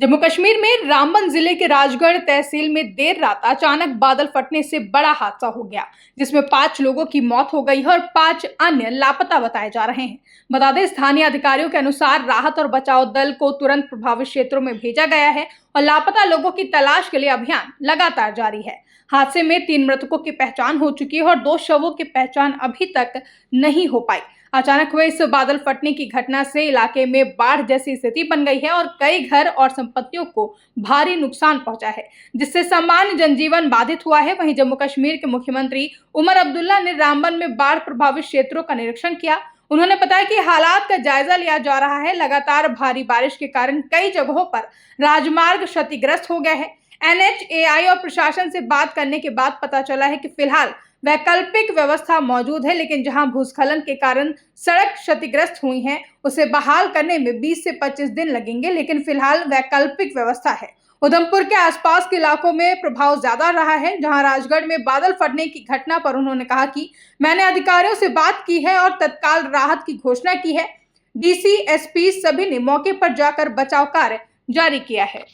जम्मू कश्मीर में रामबन जिले के राजगढ़ तहसील में देर रात अचानक बादल फटने से बड़ा हादसा हो गया, जिसमें 5 लोगों की मौत हो गई है और 5 अन्य लापता बताए जा रहे हैं। बता दें, स्थानीय अधिकारियों के अनुसार राहत और बचाव दल को तुरंत प्रभावित क्षेत्रों में भेजा गया है और लापता लोगों की तलाश के लिए अभियान लगातार जारी है। हादसे में 3 मृतकों की पहचान हो चुकी है और 2 शवों की पहचान अभी तक नहीं हो पाई। अचानक हुए इस बादल फटने की घटना से इलाके में बाढ़ जैसी स्थिति बन गई है और कई घर और संपत्तियों को भारी नुकसान पहुंचा है, जिससे सामान्य जनजीवन बाधित हुआ है। वहीं जम्मू कश्मीर के मुख्यमंत्री उमर अब्दुल्ला ने रामबन में बाढ़ प्रभावित क्षेत्रों का निरीक्षण किया। उन्होंने बताया कि हालात का जायजा लिया जा रहा है। लगातार भारी बारिश के कारण कई जगहों पर राजमार्ग क्षतिग्रस्त हो गए हैं। NHAI और प्रशासन से बात करने के बाद पता चला है कि फिलहाल वैकल्पिक व्यवस्था मौजूद है, लेकिन जहां भूस्खलन के कारण सड़क क्षतिग्रस्त हुई हैं, उसे बहाल करने में 20 से 25 दिन लगेंगे, लेकिन फिलहाल वैकल्पिक व्यवस्था है। उधमपुर के आसपास के इलाकों में प्रभाव ज्यादा रहा है, जहां राजगढ़ में बादल फटने की घटना पर उन्होंने कहा कि मैंने अधिकारियों से बात की है और तत्काल राहत की घोषणा की है। DC, SP सभी ने मौके पर जाकर बचाव कार्य जारी किया है।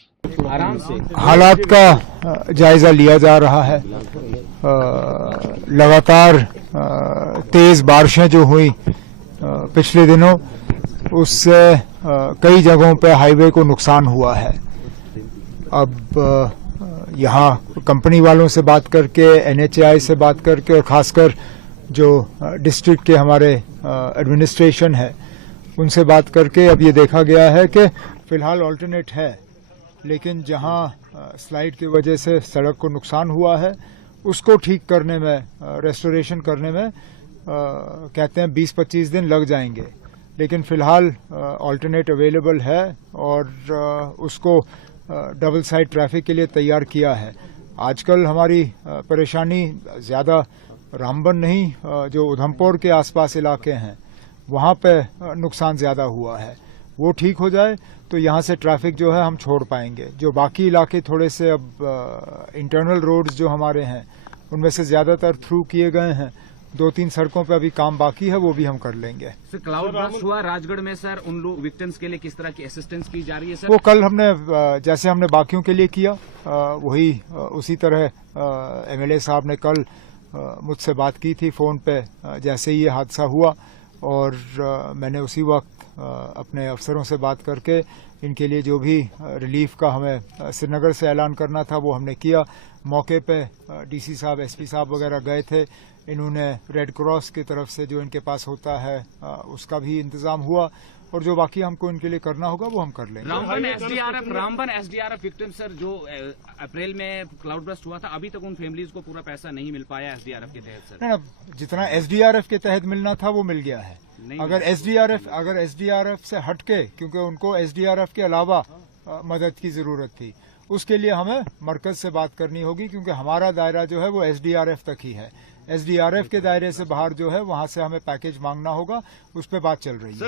हालात का जायजा लिया जा रहा है। लगातार तेज बारिशें जो हुई पिछले दिनों, उससे कई जगहों पे हाईवे को नुकसान हुआ है। अब यहाँ कंपनी वालों से बात करके, NHAI से बात करके और खासकर जो डिस्ट्रिक्ट के हमारे एडमिनिस्ट्रेशन है, उनसे बात करके अब ये देखा गया है कि फिलहाल ऑल्टरनेट है, लेकिन जहां स्लाइड की वजह से सड़क को नुकसान हुआ है, उसको ठीक करने में, रेस्टोरेशन करने में कहते हैं 20-25 दिन लग जाएंगे। लेकिन फिलहाल ऑल्टरनेट अवेलेबल है और उसको डबल साइड ट्रैफिक के लिए तैयार किया है। आजकल हमारी परेशानी ज़्यादा रामबन नहीं, जो उधमपुर के आसपास इलाके हैं, वहाँ पे नुकसान ज़्यादा हुआ है। वो ठीक हो जाए तो यहाँ से ट्रैफिक जो है हम छोड़ पाएंगे। जो बाकी इलाके थोड़े से अब इंटरनल रोड्स जो हमारे हैं, उनमें से ज़्यादातर थ्रू किए गए हैं। 2-3 सड़कों पे अभी काम बाकी है, वो भी हम कर लेंगे। सर, क्लाउड बर्स्ट हुआ राजगढ़ में, सर उन लोग विक्टिम्स के लिए किस तरह की असिस्टेंस की जा रही है? सर वो कल हमने जैसे हमने बाकियों के लिए किया, वही उसी तरह MLA साहब ने कल मुझसे बात की थी फोन पे, जैसे ही ये हादसा हुआ, और मैंने उसी वक्त अपने अफसरों से बात करके इनके लिए जो भी रिलीफ का हमें श्रीनगर से ऐलान करना था वो हमने किया। मौके पे DC साहब, SP साहब वगैरह गए थे। इन्होंने रेड क्रॉस की तरफ से जो इनके पास होता है उसका भी इंतजाम हुआ, और जो बाकी हमको इनके लिए करना होगा वो हम कर लेंगे। रामबन SDRF विक्टिम, सर जो अप्रैल में क्लाउड बर्स्ट हुआ था, अभी तक उन फैमिलीज को पूरा पैसा नहीं मिल पाया SDRF के तहत? सर ना, जितना SDRF के तहत मिलना था वो मिल गया है। अगर SDRF से हटके, क्योंकि उनको SDRF के अलावा मदद की जरूरत थी, उसके लिए हमें मरकज से बात करनी होगी, क्योंकि हमारा दायरा जो है वो SDRF तक ही है। SDRF के दायरे से बाहर जो है वहां से हमें पैकेज मांगना होगा, उस पर बात चल रही है।